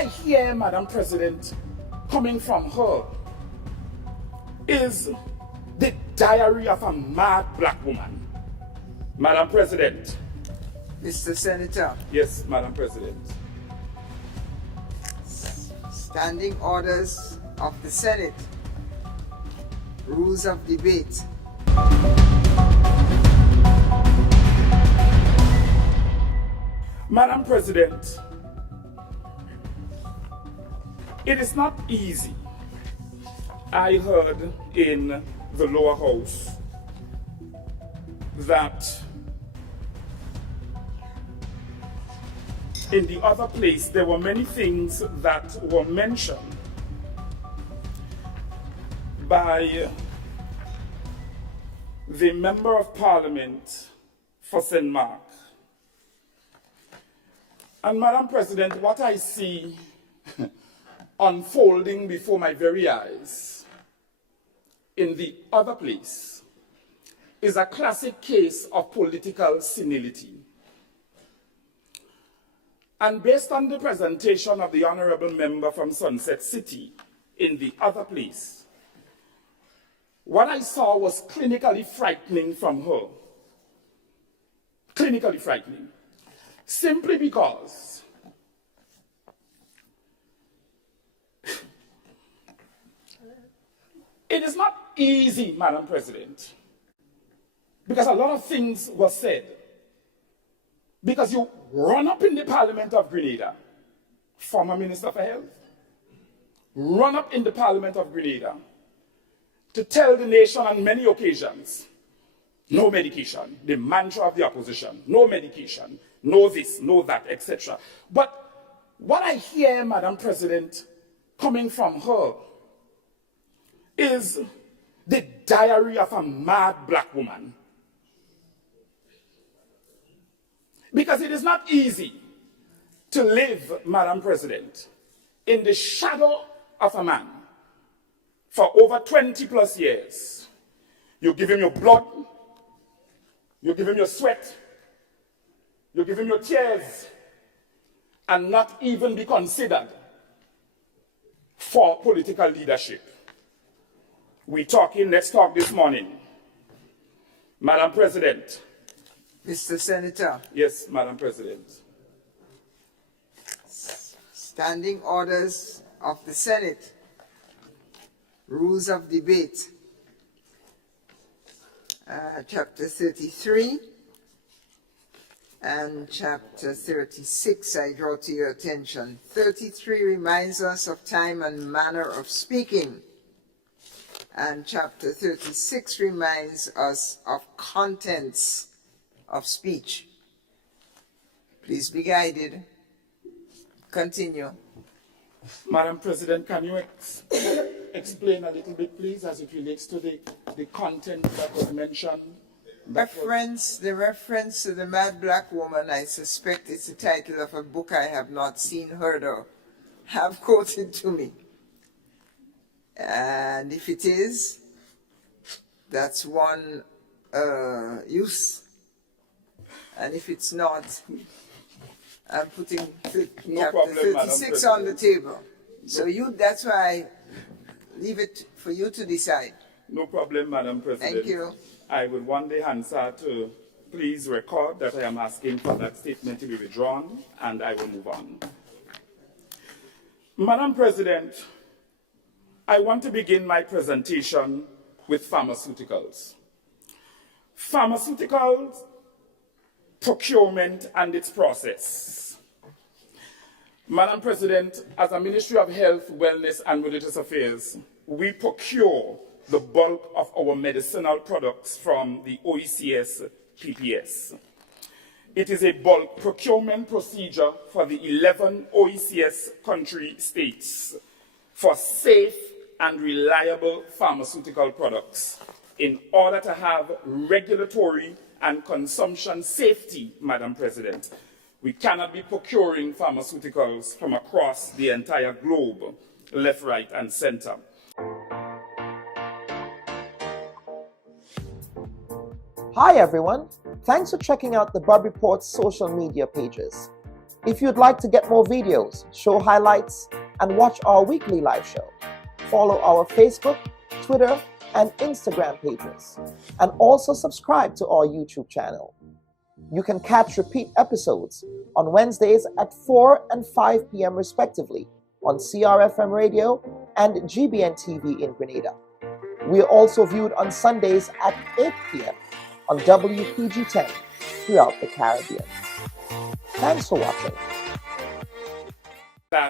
I hear, Madam President, coming from her is the diary of a mad black woman. Madam President. Mr. Senator. Yes, Madam President. Standing orders of the Senate. Rules of debate. Madam President, it is not easy. I heard in the lower house that in the other place there were many things that were mentioned by the Member of Parliament for St. Mark. And Madam President, what I see unfolding before my very eyes in the other place is a classic case of political senility. And based on the presentation of the Honorable Member from Sunset City in the other place, what I saw was clinically frightening from her. Clinically frightening. Simply because it is not easy, Madam President, because a lot of things were said. Because you run up in the Parliament of Grenada, former Minister for Health, run up in the Parliament of Grenada to tell the nation on many occasions, no medication, the mantra of the opposition, no medication, no this, no that, etc. But what I hear, Madam President, coming from her is the diary of a mad black woman. Because it is not easy to live, Madam President, in the shadow of a man for over 20 plus years. You give him your blood, you give him your sweat, you give him your tears, and not even be considered for political leadership. Let's talk this morning. Madam President. Mr. Senator. Yes, Madam President. Standing orders of the Senate. Rules of debate. Chapter 33 and chapter 36, I draw to your attention. 33 reminds us of time and manner of speaking. And chapter 36 reminds us of contents of speech. Please be guided. Continue. Madam President, can you explain a little bit, please, as it relates to the content that was mentioned? The reference to the mad black woman, I suspect it's the title of a book I have not seen, heard or have quoted to me. And if it is, that's one use. And if it's not, I'm putting chapter 36 on the table. So that's why I leave it for you to decide. No problem, Madam President. Thank you. I will one day answer to please record that I am asking for that statement to be withdrawn, and I will move on. Madam President, I want to begin my presentation with pharmaceuticals. Pharmaceuticals procurement and its process. Madam President, as a Ministry of Health, Wellness and Religious Affairs, we procure the bulk of our medicinal products from the OECS PPS. It is a bulk procurement procedure for the 11 OECS country states for safe and reliable pharmaceutical products in order to have regulatory and consumption safety, Madam President. We cannot be procuring pharmaceuticals from across the entire globe, left, right, and center. Hi everyone, thanks for checking out the Bub Report's social media pages. If you'd like to get more videos, show highlights, and watch our weekly live show, follow our Facebook, Twitter, and Instagram pages, and also subscribe to our YouTube channel. You can catch repeat episodes on Wednesdays at 4 and 5 p.m. respectively on CRFM Radio and GBN TV in Grenada. We are also viewed on Sundays at 8 p.m. on WPG10 throughout the Caribbean. Thanks for watching. That